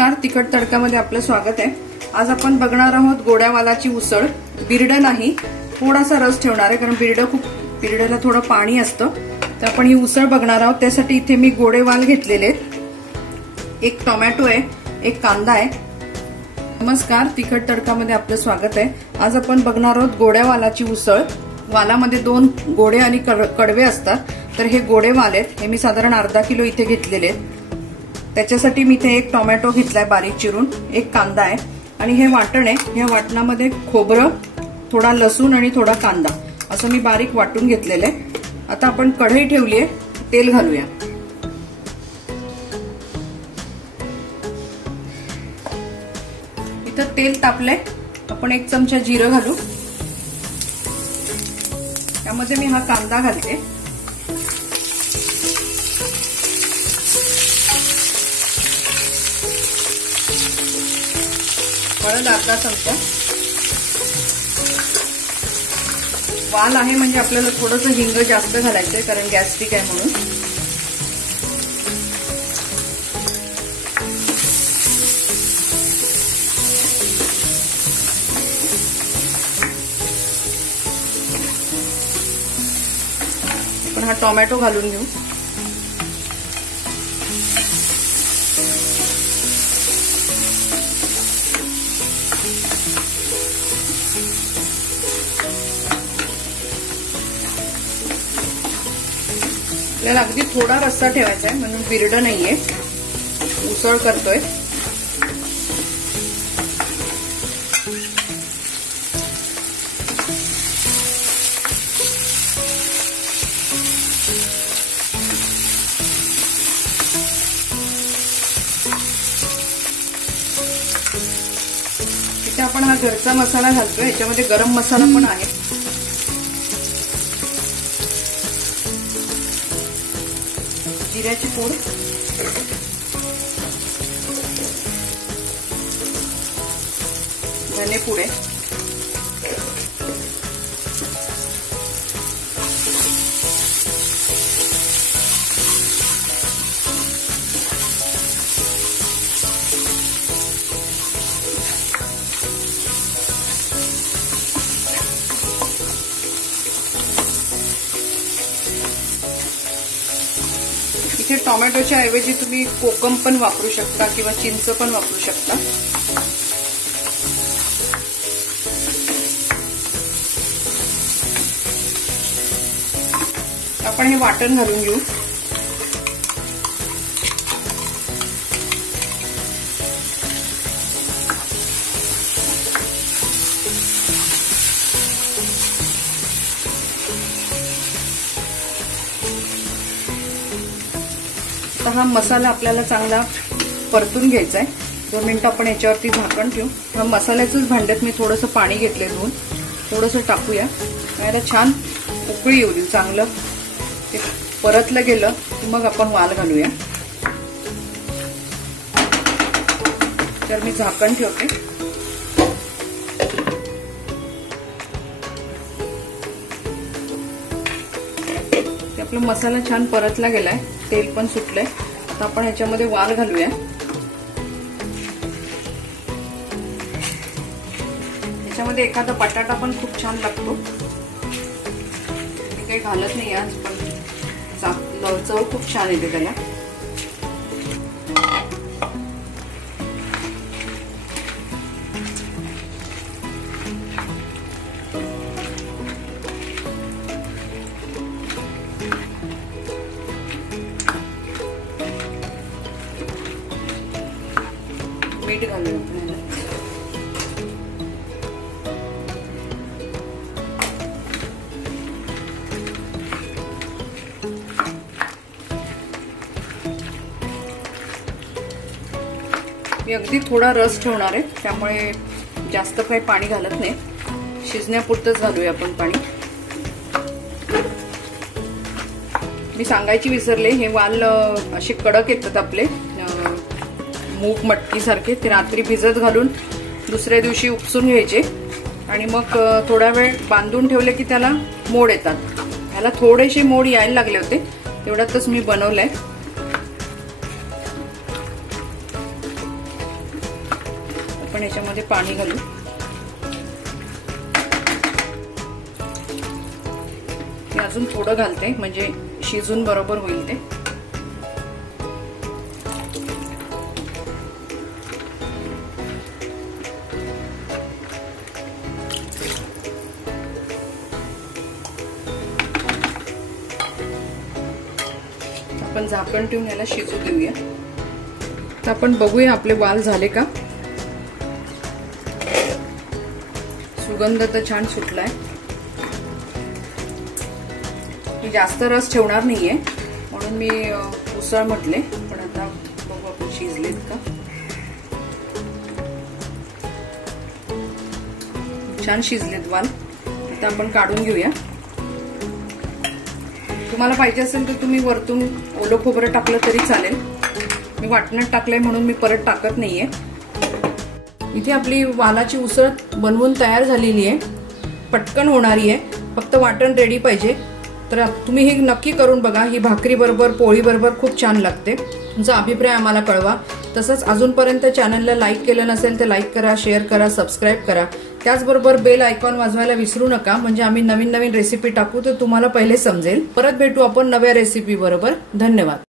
नमस्कार, तिखट तडकामध्ये आपलं स्वागत आहे। आज आपण बघणार आहोत गोड्यावालाची उसळ। बिरड नाही, थोडासा रस ठेवणार आहे कारण बिरड्याला थोडं पाणी असतं। तर आपण ही उसळ बघणार आहोत। त्यासाठी इथे मी गोडेवाल घेतलेले आहेत, एक टोमॅटो आहे, एक कांदा आहे। नमस्कार, तिखट तडकामध्ये आपलं स्वागत आहे। आज आपण बघणार आहोत गोड्यावालाची उसळ। वालामध्ये दोन गोडे आणि कडवे असतात, तर हे गोडेवाल आहेत। हे मी साधारण अर्धा किलो इथे घेतलेले आहेत। त्याच्यासाठी मी इथे एक टोमॅटो घेतलाय बारीक चिरून, एक कांदा आहे आणि हे वाटण आहे। या वाटणामध्ये खोबरं, थोडा लसूण आणि थोडा कांदा असं मी बारीक वाटून घेतलेलं आहे। आता आपण कढई ठेवली आहे, तेल घालूया। इथं तेल तापलंय, आपण एक चमचा जिरं घालू। त्यामध्ये मी हा कांदा घालते, हळद अर्धा चमचा। वाल आहे म्हणजे आपल्याला थोडंसं हिंग जास्त घालायचंय कारण गॅस्ट्रिक आहे म्हणून। आपण हा टोमॅटो घालून घेऊ। आपल्याला अगदी थोडा रस्सा ठेवायचा आहे म्हणून बिरड नाहीये, उसळ करतोय। इथे आपण हा घरचा मसाला घालतोय, याच्यामध्ये गरम मसाला पण आहे। जिऱ्याची पूड, धने पूड आहे, इथे टोमॅटोच्या ऐवजी तुम्ही कोकम पण वापरू शकता किंवा चिंच पण वापरू शकता। आपण हे वाटण घालून घेऊ। हा मसाला आपल्याला चांगला परतून घ्यायचा आहे। 2 मिनिटं आपण याच्यावरती झाकण ठेवू। हा मसाल्याच्याच भांड्यात मी थोडंसं पाणी घेतलंय, धुवून थोडंसं टाकूया। आता छान उकळी येऊ देऊ, चांगलं ते परतलं गेलं की मग आपण वाल घालूया। तर मी झाकण ठेवते। आपला मसाला छान परतला गेलाय, तेल पण सुटलंय। आता आपण ह्याच्यामध्ये वाल घालूया। याच्यामध्ये एखादा बटाटा पण खूप छान लागतो, मी काही घालत नाही आज, पण चव खूप छान येते त्याला। मीठ घालूया आपण। मी अगदी थोडा रस ठेवणार आहे, त्यामुळे जास्त काही पाणी घालत नाही, शिजण्यापुरतंच घालूया आपण पाणी। मी सांगायची विसरले, हे वाल असे कडक येतात आपले, मूग मटकी सारखे। ते रात्री भिजत घालून दुसऱ्या दिवशी उपसून घ्यायचे आणि मग थोडा वेळ बांधून ठेवले की त्याला मोड येतात। ह्याला थोडेसे मोड यायला लागले होते, तेवढ्यातच मी बनवलंय। आपण याच्यामध्ये पाणी घालू. मी अजून थोडं घालते म्हणजे शिजून बरोबर होईल ते. आपण झाकण ठेवून याला शिजू देऊया. तर आपण बघूया आपले वाल झाले का. सुगंध तर छान सुटलाय. मी जास्त रस ठेवणार नाहीये म्हणून मी उसळ म्हटले, पण आता बघू आपण शिजलेत का. छान शिजलेत वाल. आता आपण काढून घेऊया. तुम्हाला पाहिजे असेल तर तुम्ही वरतून ओलं खोबरं टाकलं तरी चालेल. मी वाटण्यात टाकलंय म्हणून मी परत टाकत नाहीये. इथे आपली वालाची उसळ बनवून तयार झालेली आहे. पटकन होणारी आहे. फक्त वाटण रेडी पाहिजे. तर तुम्ही हे नक्की करून बघा. ही भाकरी बरोबर पोळी बरोबर खूप छान लागते. तुमचा अभिप्राय आम्हाला कळवा. तसंच अजूनपर्यंत चॅनलला लाईक केलं नसेल तर लाईक करा, शेअर करा, सबस्क्राईब करा. त्याचबरोबर बेल आयकॉन वाजवायला विसरू नका, म्हणजे आम्ही नवीन नवीन रेसिपी टाकू तर तुम्हाला पहिले समजेल. परत भेटू आपण नव्या रेसिपी बरोबर. धन्यवाद.